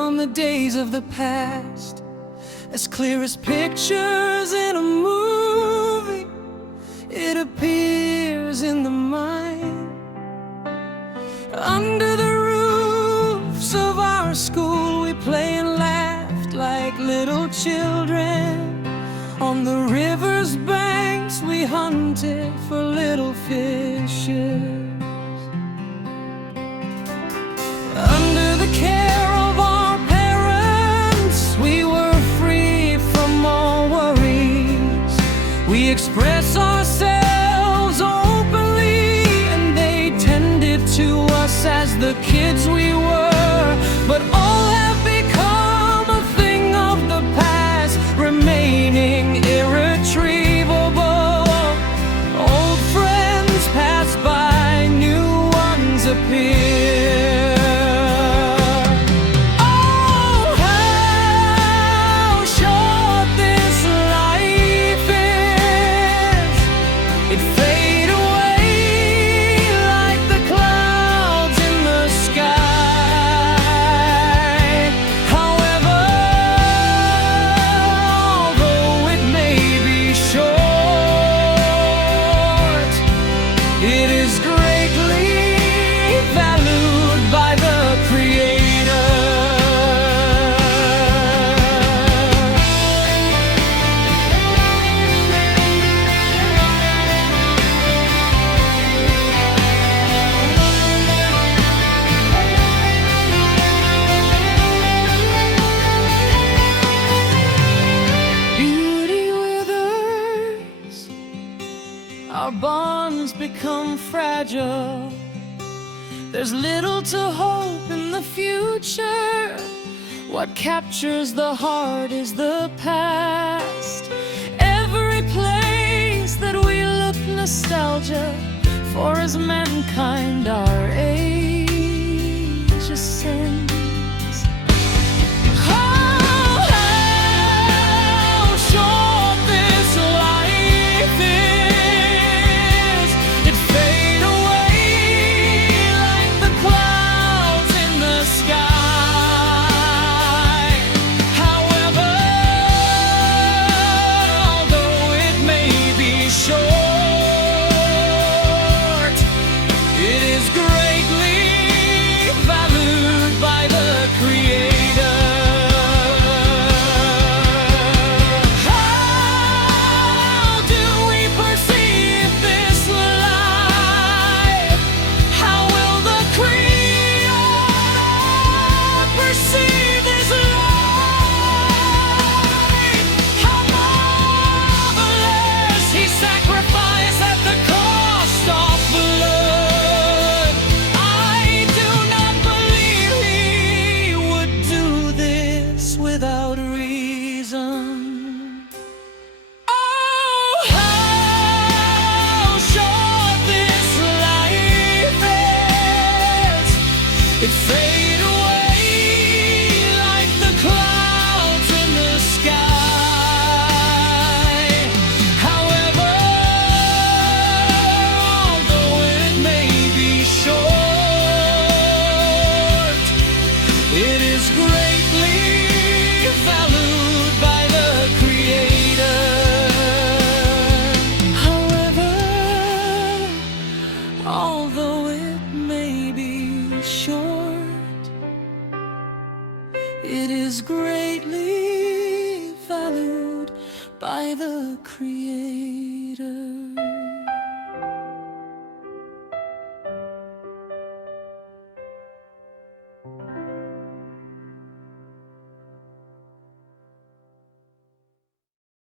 down the days of the past, as clear as pictures in a movie. It appears in the mind. Under the roofs of our school, we play and laughed like little children. On the river's banks, we hunted for little fishes. Under the care of our parents, we were free from all worries. We express ourselves openly, and they tended to us as the kids we were. But all have become a thing of the past, remaining irretrievable. Old friends pass by, new ones appear. It is greatly valued by the Creator. Beauty withers, our bonds become fragile. There's little to hope in the future. What captures the heart is the past. Every place that we look nostalgia, for as mankind our age ascends. Without reason. Oh, how short this life is. It fades away like the clouds in the sky. However, although it may be short, it is greatly valued by the Creator. However, although it may be short, it is greatly valued by the Creator.